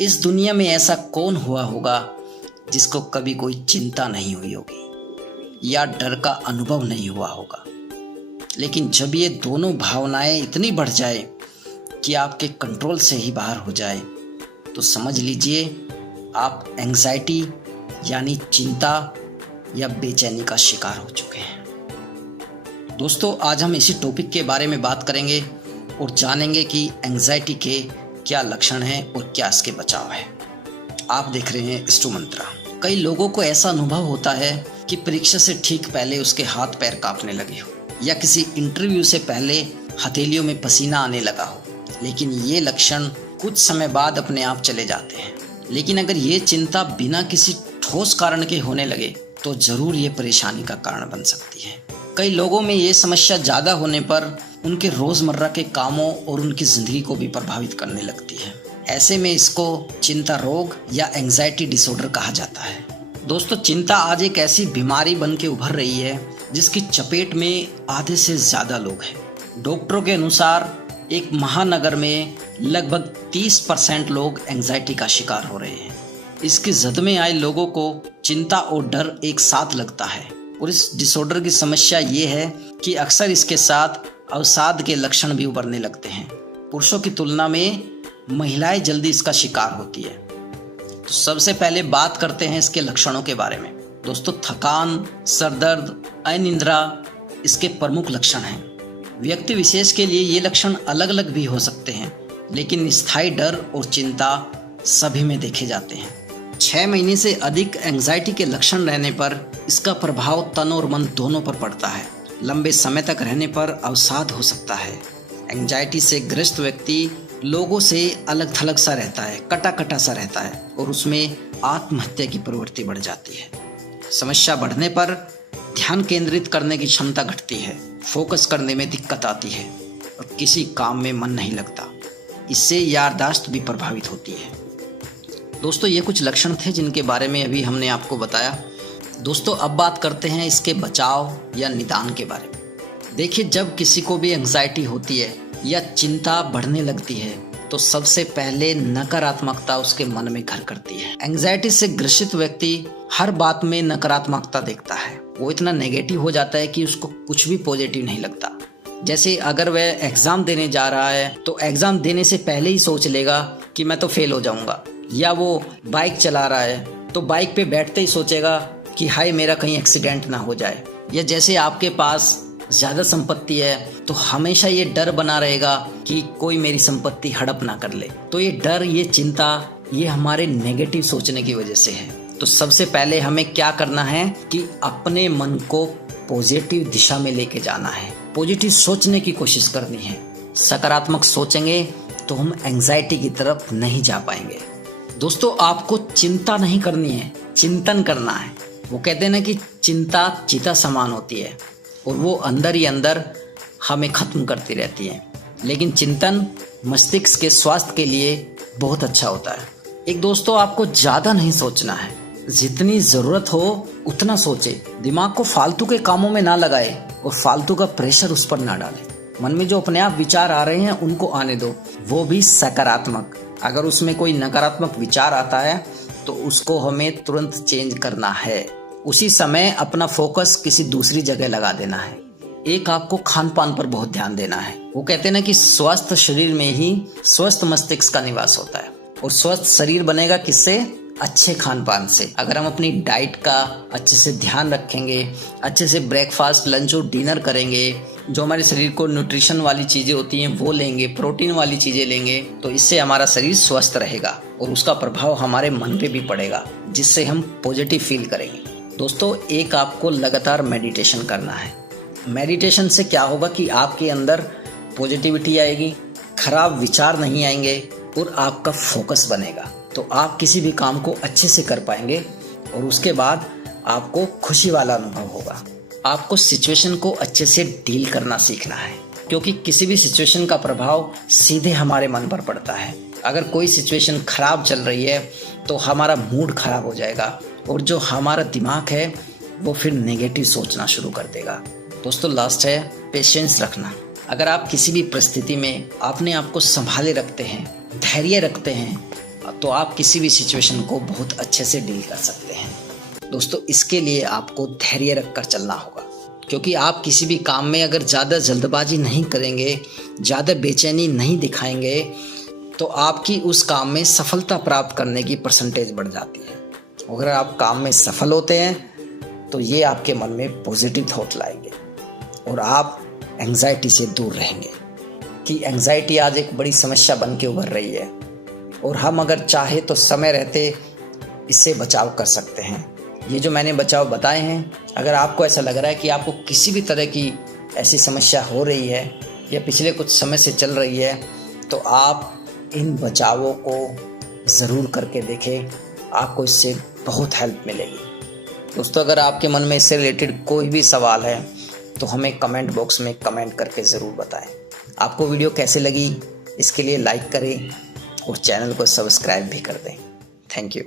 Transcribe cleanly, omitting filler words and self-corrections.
इस दुनिया में ऐसा कौन हुआ होगा जिसको कभी कोई चिंता नहीं हुई होगी या डर का अनुभव नहीं हुआ होगा। लेकिन जब ये दोनों भावनाएं इतनी बढ़ जाए कि आपके कंट्रोल से ही बाहर हो जाए तो समझ लीजिए आप एंग्जाइटी यानी चिंता या बेचैनी का शिकार हो चुके हैं। दोस्तों, आज हम इसी टॉपिक के बारे में बात करेंगे और जानेंगे कि एंग्जाइटी के क्या लक्षण हैं और क्या इसके बचाव है। आप देख रहे हैं स्टू मंत्रा। कई लोगों को ऐसा अनुभव होता है कि परीक्षा से ठीक पहले उसके हाथ पैर कांपने लगे हो या किसी इंटरव्यू से पहले हथेलियों में पसीना आने लगा हो, लेकिन ये लक्षण कुछ समय बाद अपने आप चले जाते हैं। लेकिन अगर ये चिंता बिना किसी ठोस कारण के होने लगे तो जरूर ये परेशानी का कारण बन सकती है। कई लोगों में ये समस्या ज़्यादा होने पर उनके रोज़मर्रा के कामों और उनकी ज़िंदगी को भी प्रभावित करने लगती है। ऐसे में इसको चिंता रोग या एंग्जाइटी डिसऑर्डर कहा जाता है। दोस्तों, चिंता आज एक ऐसी बीमारी बन के उभर रही है जिसकी चपेट में आधे से ज़्यादा लोग हैं। डॉक्टरों के अनुसार एक महानगर में लगभग 30% लोग एंग्जाइटी का शिकार हो रहे हैं। इसकी जद में आए लोगों को चिंता और डर एक साथ लगता है और इस डिसऑर्डर की समस्या ये है कि अक्सर इसके साथ अवसाद के लक्षण भी उभरने लगते हैं। पुरुषों की तुलना में महिलाएं जल्दी इसका शिकार होती है। तो सबसे पहले बात करते हैं इसके लक्षणों के बारे में। दोस्तों, थकान, सरदर्द, अनिद्रा इसके प्रमुख लक्षण हैं। व्यक्ति विशेष के लिए ये लक्षण अलग अलग भी हो सकते हैं, लेकिन स्थायी डर और चिंता सभी में देखे जाते हैं। 6 महीने से अधिक एंग्जाइटी के लक्षण रहने पर इसका प्रभाव तन और मन दोनों पर पड़ता है। लंबे समय तक रहने पर अवसाद हो सकता है। एंग्जाइटी से ग्रस्त व्यक्ति लोगों से अलग थलग सा रहता है, कटा कटा सा रहता है और उसमें आत्महत्या की प्रवृत्ति बढ़ जाती है। समस्या बढ़ने पर ध्यान केंद्रित करने की क्षमता घटती है, फोकस करने में दिक्कत आती है और किसी काम में मन नहीं लगता। इससे याददाश्त भी प्रभावित होती है। दोस्तों, ये कुछ लक्षण थे जिनके बारे में अभी हमने आपको बताया। दोस्तों, अब बात करते हैं इसके बचाव या निदान के बारे में। देखिए, जब किसी को भी एंग्जाइटी होती है या चिंता बढ़ने लगती है तो सबसे पहले नकारात्मकता उसके मन में घर करती है। एंग्जाइटी से ग्रसित व्यक्ति हर बात में नकारात्मकता देखता है। वो इतना नेगेटिव हो जाता है कि उसको कुछ भी पॉजिटिव नहीं लगता। जैसे अगर वह एग्ज़ाम देने जा रहा है तो एग्ज़ाम देने से पहले ही सोच लेगा कि मैं तो फेल हो जाऊंगा, या वो बाइक चला रहा है तो बाइक पे बैठते ही सोचेगा कि हाय मेरा कहीं एक्सीडेंट ना हो जाए। या जैसे आपके पास ज़्यादा संपत्ति है तो हमेशा ये डर बना रहेगा कि कोई मेरी संपत्ति हड़प ना कर ले। तो ये डर, ये चिंता, ये हमारे नेगेटिव सोचने की वजह से है। तो सबसे पहले हमें क्या करना है कि अपने मन को पॉजिटिव दिशा में लेके जाना है, पॉजिटिव सोचने की कोशिश करनी है। सकारात्मक सोचेंगे तो हम एंग्जाइटी की तरफ नहीं जा पाएंगे। दोस्तों, आपको चिंता नहीं करनी है, चिंतन करना है। वो कहते हैं ना कि चिंता चीता समान होती है और वो अंदर ही अंदर हमें ख़त्म करती रहती है, लेकिन चिंतन मस्तिष्क के स्वास्थ्य के लिए बहुत अच्छा होता है। एक दोस्तों, आपको ज़्यादा नहीं सोचना है, जितनी ज़रूरत हो उतना सोचे। दिमाग को फालतू के कामों में ना लगाए और फालतू का प्रेशर उस पर ना डाले। मन में जो अपने आप विचार आ रहे हैं उनको आने दो, वो भी सकारात्मक। अगर उसमें कोई नकारात्मक विचार आता है तो उसको हमें तुरंत चेंज करना है। उसी समय अपना फोकस किसी दूसरी जगह लगा देना है। एक, आपको खान पान पर बहुत ध्यान देना है। वो कहते हैं ना कि स्वस्थ शरीर में ही स्वस्थ मस्तिष्क का निवास होता है और स्वस्थ शरीर बनेगा किससे? अच्छे खान पान से। अगर हम अपनी डाइट का अच्छे से ध्यान रखेंगे, अच्छे से ब्रेकफास्ट, लंच और डिनर करेंगे, जो हमारे शरीर को न्यूट्रिशन वाली चीज़ें होती हैं वो लेंगे, प्रोटीन वाली चीज़ें लेंगे, तो इससे हमारा शरीर स्वस्थ रहेगा और उसका प्रभाव हमारे मन पे भी पड़ेगा, जिससे हम पॉजिटिव फील करेंगे। दोस्तों, एक, आपको लगातार मेडिटेशन करना है। मेडिटेशन से क्या होगा कि आपके अंदर पॉजिटिविटी आएगी, खराब विचार नहीं आएंगे और आपका फोकस बनेगा। तो आप किसी भी काम को अच्छे से कर पाएंगे और उसके बाद आपको खुशी वाला अनुभव होगा। आपको सिचुएशन को अच्छे से डील करना सीखना है, क्योंकि किसी भी सिचुएशन का प्रभाव सीधे हमारे मन पर पड़ता है। अगर कोई सिचुएशन खराब चल रही है तो हमारा मूड खराब हो जाएगा और जो हमारा दिमाग है वो फिर नेगेटिव सोचना शुरू कर देगा। दोस्तों, लास्ट है पेशेंस रखना। अगर आप किसी भी परिस्थिति में अपने आप को संभाले रखते हैं, धैर्य रखते हैं तो आप किसी भी सिचुएशन को बहुत अच्छे से डील कर सकते हैं। दोस्तों, इसके लिए आपको धैर्य रखकर चलना होगा, क्योंकि आप किसी भी काम में अगर ज़्यादा जल्दबाजी नहीं करेंगे, ज़्यादा बेचैनी नहीं दिखाएंगे, तो आपकी उस काम में सफलता प्राप्त करने की परसेंटेज बढ़ जाती है। अगर आप काम में सफल होते हैं तो ये आपके मन में पॉजिटिव थॉट लाएंगे और आप एंग्जाइटी से दूर रहेंगे, कि एंग्जाइटी आज एक बड़ी समस्या बन के उभर रही है और हम अगर चाहे तो समय रहते इससे बचाव कर सकते हैं। ये जो मैंने बचाव बताए हैं, अगर आपको ऐसा लग रहा है कि आपको किसी भी तरह की ऐसी समस्या हो रही है या पिछले कुछ समय से चल रही है, तो आप इन बचावों को ज़रूर करके देखें, आपको इससे बहुत हेल्प मिलेगी। दोस्तों, अगर आपके मन में इससे रिलेटेड कोई भी सवाल है तो हमें कमेंट बॉक्स में कमेंट करके ज़रूर बताएं। आपको वीडियो कैसे लगी इसके लिए लाइक करें और चैनल को सब्सक्राइब भी कर दें। Thank you.